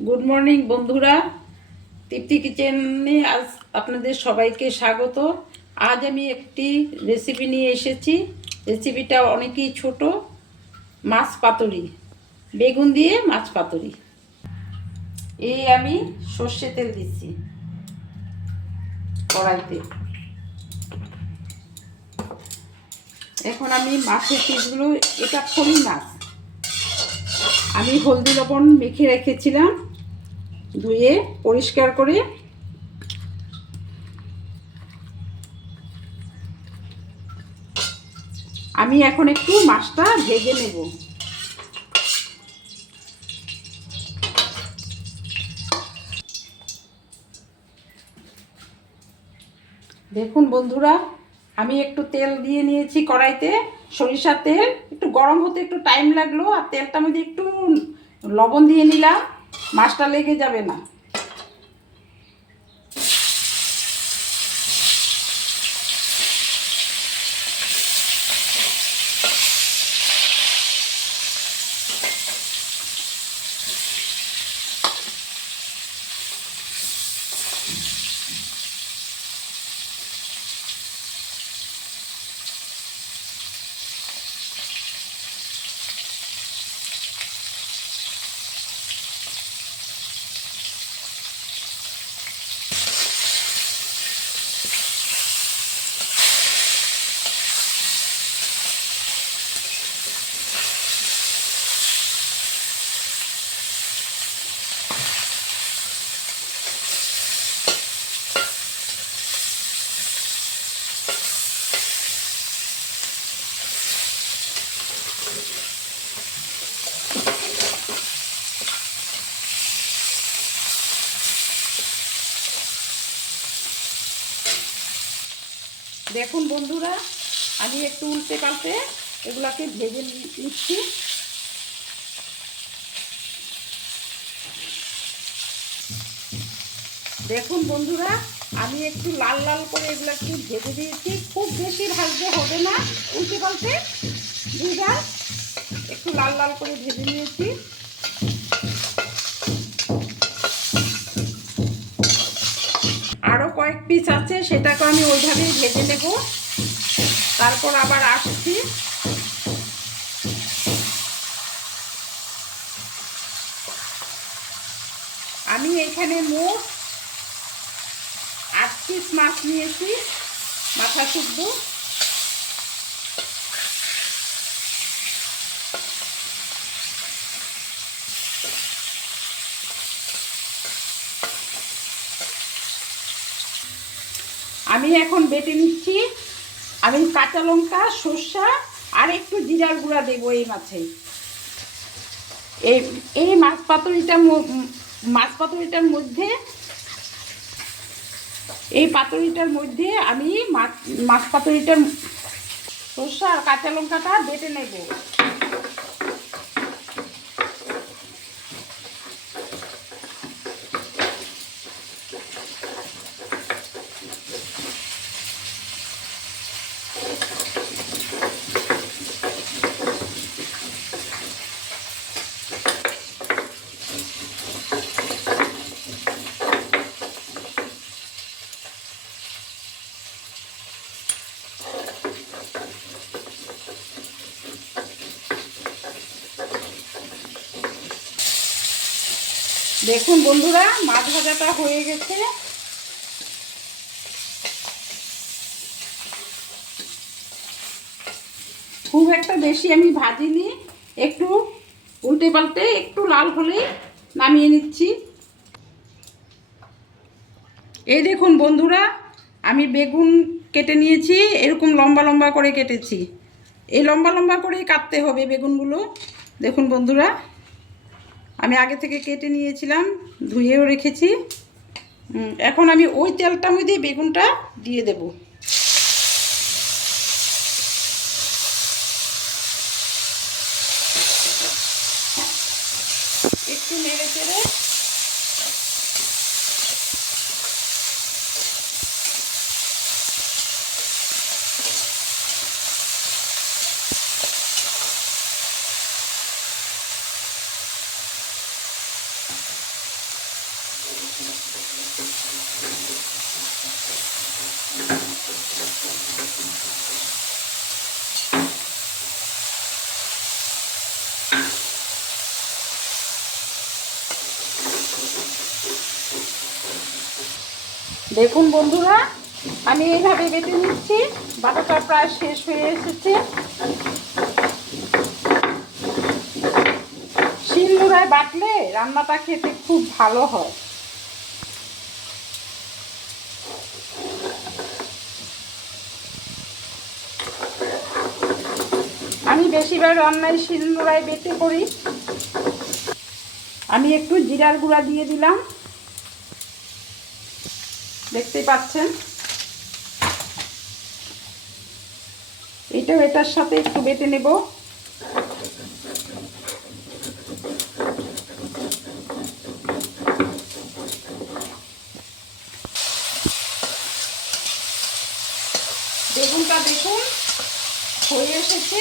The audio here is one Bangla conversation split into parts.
গুড মর্নিং বন্ধুরা। তৃপ্তি কিচেনে আজ আপনাদের সবাইকে স্বাগত। আজ আমি একটি রেসিপি নিয়ে এসেছি। রেসিপিটা অনেকই ছোট। মাছ পাতুরি, বেগুন দিয়ে মাছ পাতুরি। এই আমি সর্ষে তেল দিচ্ছি কড়াইতে। এখন আমি মাছের পিসগুলো, এটা ফলি মাছ, আমি হলদি লবণ মেখে রেখেছিলাম, ধুয়ে পরিষ্কার করে আমি এখন একটু মাছটা ভেজে নেব। দেখুন বন্ধুরা, আমি একটু তেল দিয়ে নিয়েছি কড়াইতে, সরিষার তেল। একটু গরম হতে একটু টাইম লাগলো, আর তেলটা মধ্যে একটু লবণ দিয়ে নিলাম, মাছটা লেগে যাবে না। দেখুন বন্ধুরা, আমি একটু উল্টে পাল্টে এগুলাকে ভেজে নিচ্ছি। দেখুন বন্ধুরা, আমি একটু লাল লাল করে এগুলো একটু ভেজে দিয়েছি। খুব বেশি ভাজতে হবে না, উল্টে পাল্টে দুইবার একটু লাল লাল করে ভেজে নিয়েছি। আরও কয়েক পিস আছে, সেটাকে আমি ওইভাবেই ভেজে নেব, তারপর আবার আসছি। আমি এখানে মোট 8 পিস মাছ নিয়েছি, মাথা শুদ্ধ। আমি এখন বেটে নিচ্ছি। আমি কাঁচা লঙ্কা, সর্ষা আর একটু জিরার গুঁড়া দেবো এই মাছে। এই এই মাছ পাতুরিটার মধ্যে, এই পাতুরিটার মধ্যে আমি মাছ পাতুরিটার সর্ষা আর কাঁচা লঙ্কাটা বেটে নেব। দেখুন বন্ধুরা, মাছ ভাজাটা হয়ে গেছে। খুব একটা বেশি আমি ভাজিনি, একটু উল্টে পাল্টে একটু লাল হলেই নামিয়ে নিচ্ছি। এই দেখুন বন্ধুরা, আমি বেগুন কেটে নিয়েছি, এরকম লম্বা লম্বা করে কেটেছি। এই লম্বা লম্বা করেই কাটতে হবে বেগুনগুলো। দেখুন বন্ধুরা, আমি আগে থেকে কেটে নিয়েছিলাম, ধুয়েও রেখেছি। এখন আমি ওই তেলটার মধ্যে বেগুনটা দিয়ে দেব। একটু নেড়ে চেড়ে দেখুন বন্ধুরা, আমি এইভাবে বেটে নিচ্ছি। বাটাটা প্রায় শেষ হয়ে এসেছে। শিলনোড়ায় বাটলে রান্নাটা খেতে খুব ভালো হয়। আমি বেশিরভাগ রান্নায় শিলনোড়ায় বেটে করি। আমি একটু জিরার গুঁড়া দিয়ে দিলাম, দেখতেই পাচ্ছেন। এটাও এটার সাথে একটু বেটে নেব। বেগুনটা দেখুন হয়ে এসেছে,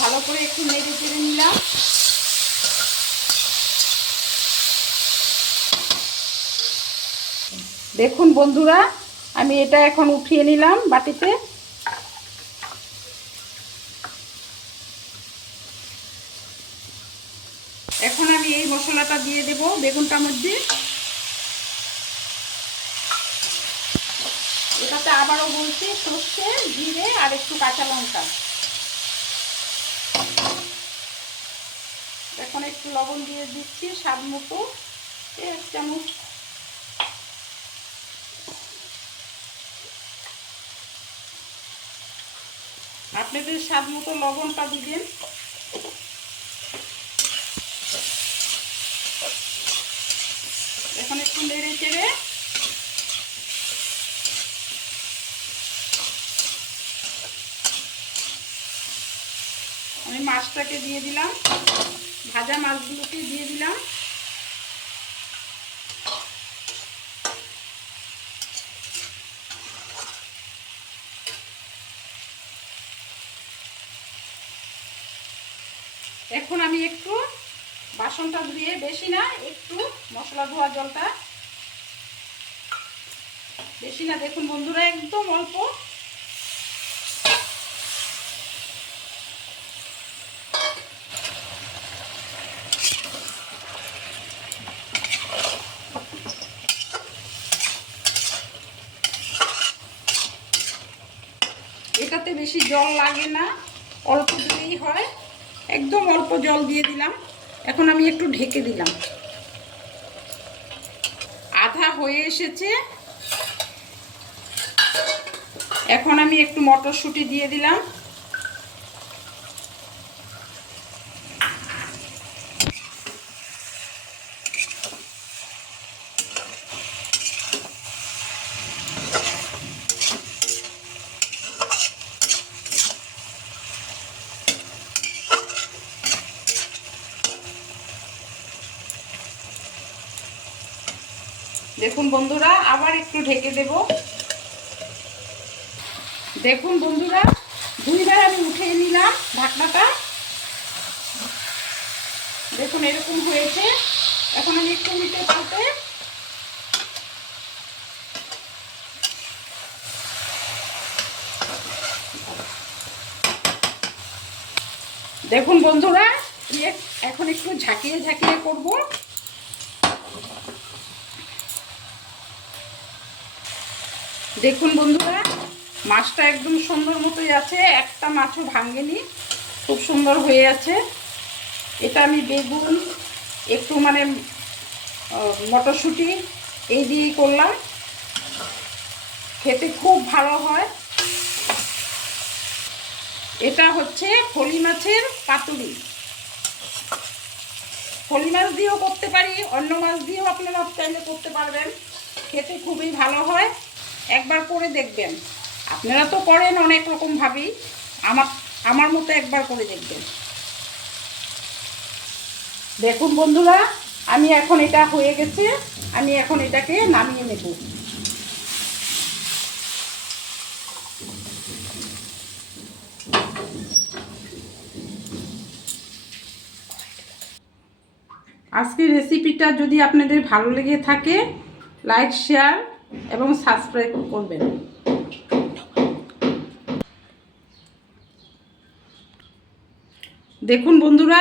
ভালো করে একটু নেড়ে চেড়ে নিলাম। দেখুন বন্ধুরা, আমি এটা এখন উঠিয়ে নিলাম বাটিতে। এখন আমি এই মশলাটা দিয়ে দেব বেগুনটার মধ্যে। এটাতে আবারও বলছি সর্ষে, জিরে আর একটু কাঁচা লঙ্কা। এখন একটু লবণ দিয়ে দিচ্ছি স্বাদ মতো, 1 চামচ। আপনাদের স্বাদ মতো লবণটা দিবেন। এখন একটু নেড়ে চেড়ে আমি মাছটাকে দিয়ে দিলাম, ভাজা মাছগুলোকে দিয়ে দিলাম। এখন আমি একটু বাসনটা ধুয়ে, বেশি না, একটু মশলা ধোয়া জলটা, বেশি না, দেখুন বন্ধুরা একদম অল্প। এটাতে বেশি জল লাগে না, অল্প দিলেই হয়। একদম অল্প জল দিয়ে দিলাম। এখন আমি একটু ঢেকে দিলাম। আধা হয়ে এসেছে। এখন আমি একটু মটরশুঁটি দিয়ে দিলাম। দেখুন বন্ধুরা, আবার একটু ঢেকে দেব। দেখুন বন্ধুরা, 2 বার আমি উঠিয়ে নিলাম ঢাকনাটা। দেখুন এরকম হয়েছে। এখন আমি একটু উল্টে পাল্টে দেখুন বন্ধুরা, এখন একটু ঝাঁকিয়ে ঝাঁকিয়ে করব। দেখুন বন্ধুরা, মাছটা একদম সুন্দর মতোই আছে, একটা মাছও ভাঙেনি, খুব সুন্দর হয়ে আছে। এটা আমি বেগুন, একটু মানে মটরশুঁটি এই দিয়েই করলাম। খেতে খুব ভালো হয়। এটা হচ্ছে ফলি মাছের পাতুরি। ফলি মাছ দিয়েও করতে পারি, অন্য মাছ দিয়েও আপনারা চাইলে করতে পারবেন। খেতে খুবই ভালো হয়, একবার করে দেখবেন। আপনারা তো করেন অনেক রকমভাবেই, আমার মতো একবার করে দেখবেন। দেখুন বন্ধুরা, আমি এখন এটা হয়ে গেছে, আমি এখন এটাকে নামিয়ে নেব। আজকের রেসিপিটা যদি আপনাদের ভালো লেগে থাকে লাইক শেয়ার এবং সাবস্ক্রাইব করবেন। দেখুন বন্ধুরা।